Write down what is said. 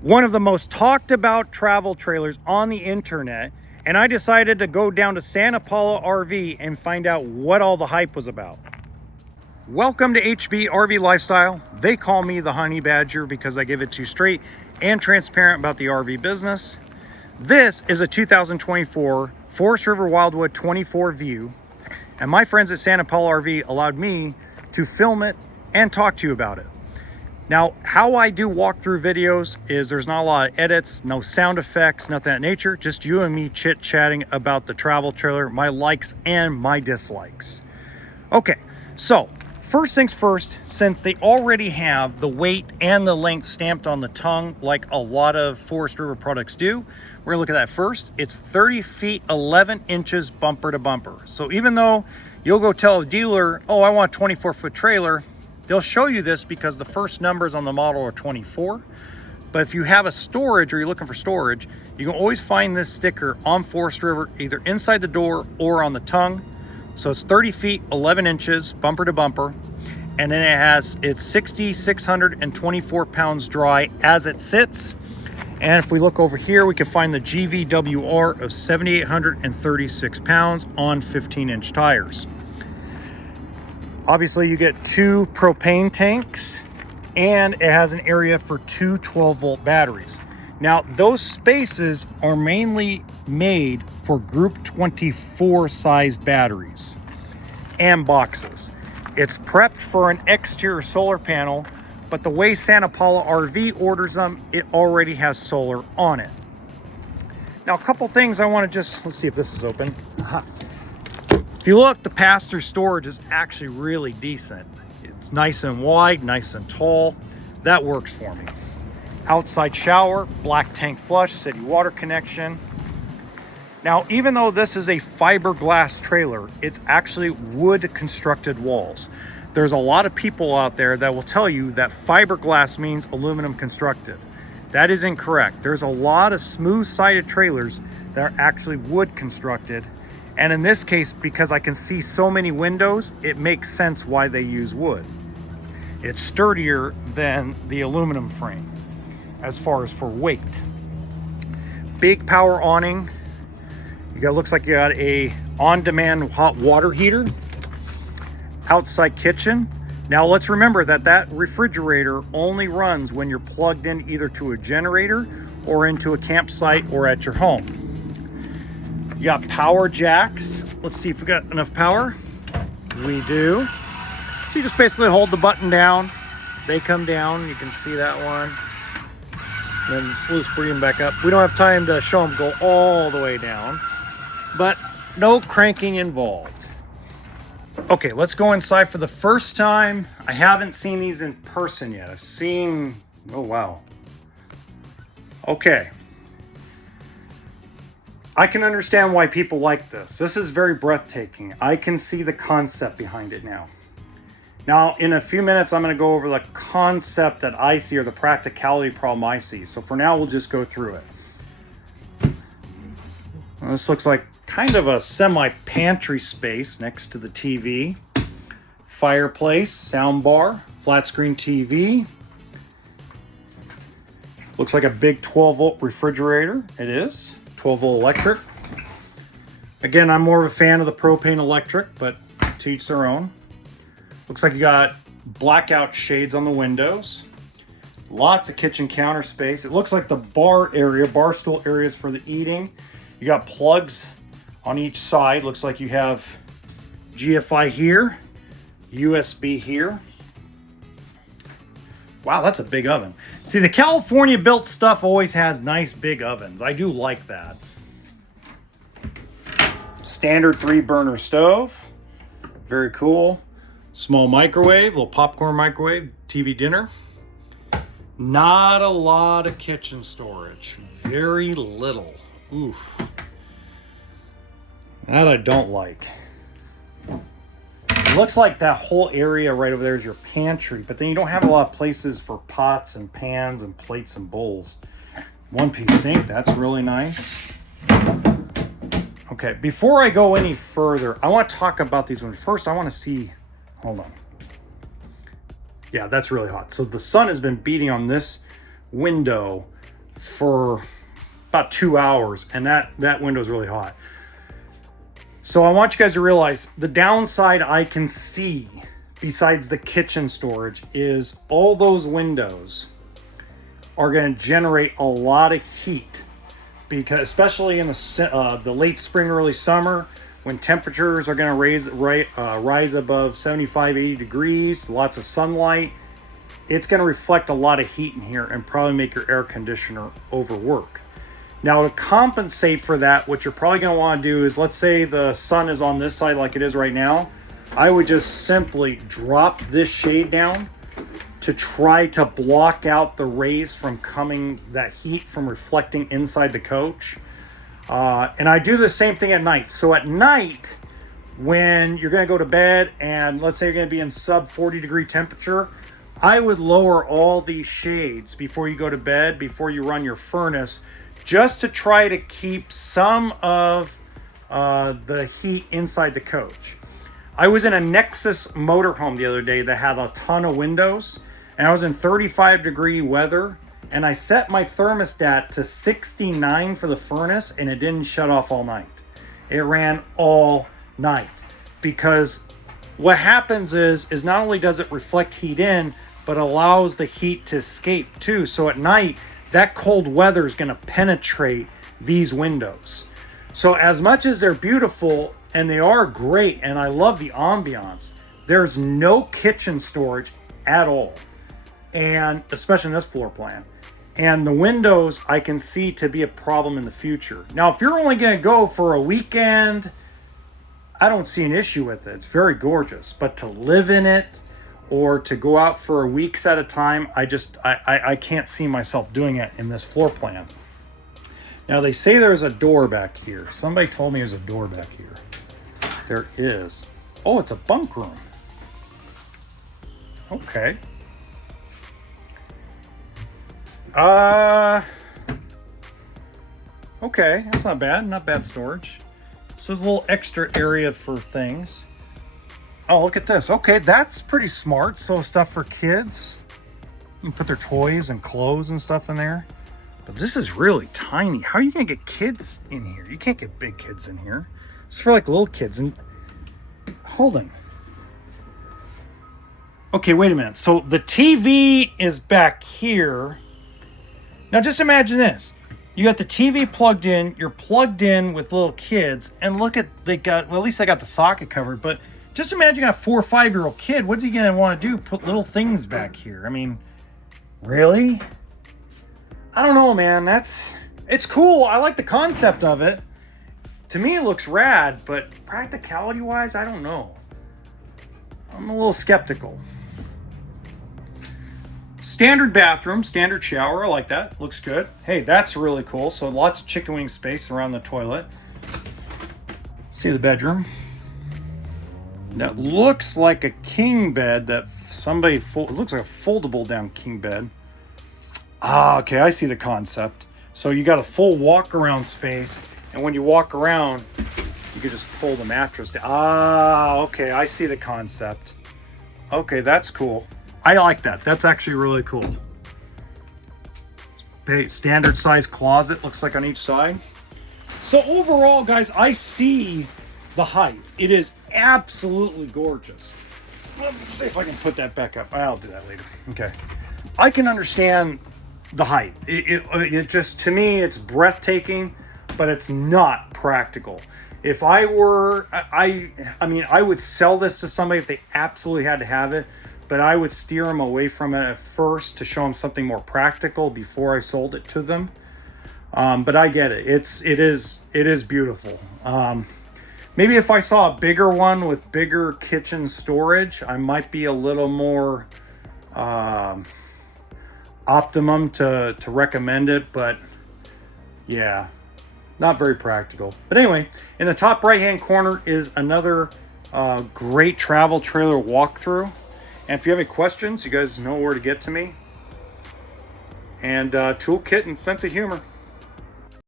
one of the most talked about travel trailers on the internet, and I decided to go down to Santa Paula RV and find out what all the hype was about. Welcome to HBRV Lifestyle. They call me the Honey Badger because I give it to you straight and transparent about the RV business. This is a 2024 Forest River Wildwood 24 view, and my friends at Santa Paula RV allowed me to film it and talk to you about it. Now, how I do walkthrough videos is there's not a lot of edits, no sound effects, nothing of that nature, just you and me chit-chatting about the travel trailer, my likes and my dislikes. Okay, so first things first, since they already have the weight and the length stamped on the tongue like a lot of Forest River products do, we're gonna look at that first. It's 30 feet, 11 inches bumper to bumper. So even though you'll go tell a dealer, oh, I want a 24-foot trailer, they'll show you this because the first numbers on the model are 24. But if you have a storage or you're looking for storage, you can always find this sticker on Forest River, either inside the door or on the tongue. So it's 30 feet, 11 inches, bumper to bumper. And then it's 6,624 pounds dry as it sits. And if we look over here, we can find the GVWR of 7,836 pounds on 15-inch tires. Obviously, you get 2 propane tanks, and it has an area for 2 12-volt batteries. Now, those spaces are mainly made for Group 24 sized batteries and boxes. It's prepped for an exterior solar panel, but the way Santa Paula RV orders them, it already has solar on it. Now, a couple things I want to let's see if this is open. If you look, the pass-through storage is actually really decent. It's nice and wide, nice and tall. That works for me. Outside shower, black tank flush, city water connection. Now, even though this is a fiberglass trailer, it's actually wood constructed walls. There's a lot of people out there that will tell you that fiberglass means aluminum constructed. That is incorrect. There's a lot of smooth-sided trailers that are actually wood constructed. And in this case, because I can see so many windows, it makes sense why they use wood. It's sturdier than the aluminum frame as far as for weight. Big power awning. Looks like you got a on-demand hot water heater. Outside kitchen. Now let's remember that refrigerator only runs when you're plugged in either to a generator or into a campsite or at your home. You got power jacks. Let's see if we got enough power. We do. So you just basically hold the button down. They come down. You can see that one. Then we'll just bring them back up. We don't have time to show them go all the way down, but no cranking involved. Okay, let's go inside for the first time. I haven't seen these in person yet. I've seen, oh wow. Okay. I can understand why people like this. This is very breathtaking. I can see the concept behind it now. Now, in a few minutes, I'm going to go over the concept that I see or the practicality problem I see. So for now, we'll just go through it. Well, this looks like kind of a semi-pantry space next to the TV. Fireplace, sound bar, flat screen TV. Looks like a big 12-volt refrigerator. It is. 12-volt electric. Again, I'm more of a fan of the propane electric, but to each their own. Looks like you got blackout shades on the windows. Lots of kitchen counter space. It looks like the bar stool areas for the eating. You got plugs on each side. Looks like you have GFI here, USB here. Wow, that's a big oven. See, the California built stuff always has nice big ovens. I do like that. Standard 3-burner stove. Very cool. Small microwave, little popcorn microwave, TV dinner. Not a lot of kitchen storage. Very little. Oof. That I don't like. It looks like that whole area right over there is your pantry, but then you don't have a lot of places for pots and pans and plates and bowls. One-piece sink, that's really nice. Okay, before I go any further, I want to talk about these ones. First, I want to see, hold on. Yeah, that's really hot. So the sun has been beating on this window for about 2 hours, and that window is really hot. So I want you guys to realize the downside I can see, besides the kitchen storage, is all those windows are going to generate a lot of heat, because especially in the late spring, early summer, when temperatures are going to rise above 75, 80 degrees, lots of sunlight, it's going to reflect a lot of heat in here and probably make your air conditioner overwork. Now, to compensate for that, what you're probably going to want to do is, let's say the sun is on this side like it is right now, I would just simply drop this shade down to try to block out the rays from that heat from reflecting inside the coach. And I do the same thing at night. So at night, when you're going to go to bed and let's say you're going to be in sub 40 degree temperature, I would lower all these shades before you go to bed, before you run your furnace, just to try to keep some of the heat inside the coach. I was in a Nexus motorhome the other day that had a ton of windows, and I was in 35 degree weather, and I set my thermostat to 69 for the furnace, and it didn't shut off all night. It ran all night, because what happens is not only does it reflect heat in, but allows the heat to escape too. So at night, that cold weather is going to penetrate these windows. So as much as they're beautiful and they are great, and I love the ambiance, there's no kitchen storage at all, and especially in this floor plan. And the windows I can see to be a problem in the future. Now, if you're only going to go for a weekend, I don't see an issue with it. It's very gorgeous. But to live in it or to go out for weeks at a time, I can't see myself doing it in this floor plan. Now, they say there's a door back here. Somebody told me there's a door back here. There is. Oh, it's a bunk room. Okay. Okay, that's not bad. Not bad storage. So there's a little extra area for things. Oh, look at this. Okay, that's pretty smart. So stuff for kids. You can put their toys and clothes and stuff in there. But this is really tiny. How are you going to get kids in here? You can't get big kids in here. It's for like little kids. And hold on. Okay, wait a minute. So the TV is back here. Now just imagine this. You got the TV plugged in. You're plugged in with little kids. And look at, at least they got the socket covered. But just imagine you got a 4 or 5 year old kid. What's he going to want to do? Put little things back here. I mean, really? I don't know, man. It's cool. I like the concept of it. To me, it looks rad, but practicality wise, I don't know. I'm a little skeptical. Standard bathroom, standard shower. I like that. Looks good. Hey, that's really cool. So lots of chicken wing space around the toilet. See the bedroom. That looks like a king bed that somebody it looks like a foldable down king bed. Ah, okay, I see the concept. So you got a full walk around space, and when you walk around, you can just pull the mattress down. Ah, okay, I see the concept. Okay, that's cool. I like that. That's actually really cool. Hey, standard size closet looks like on each side. So overall, guys, I see the height. It is absolutely gorgeous. Let's see if I can put that back up. I'll do that later. Okay. I can understand the height. It just, to me, it's breathtaking, but it's not practical. If I were, I mean, I would sell this to somebody if they absolutely had to have it, but I would steer them away from it at first to show them something more practical before I sold it to them. But I get it. It is beautiful. Maybe if I saw a bigger one with bigger kitchen storage, I might be a little more optimum to recommend it, but yeah, not very practical. But anyway, in the top right hand corner is another great travel trailer walkthrough. And if you have any questions, you guys know where to get to me. And toolkit and sense of humor.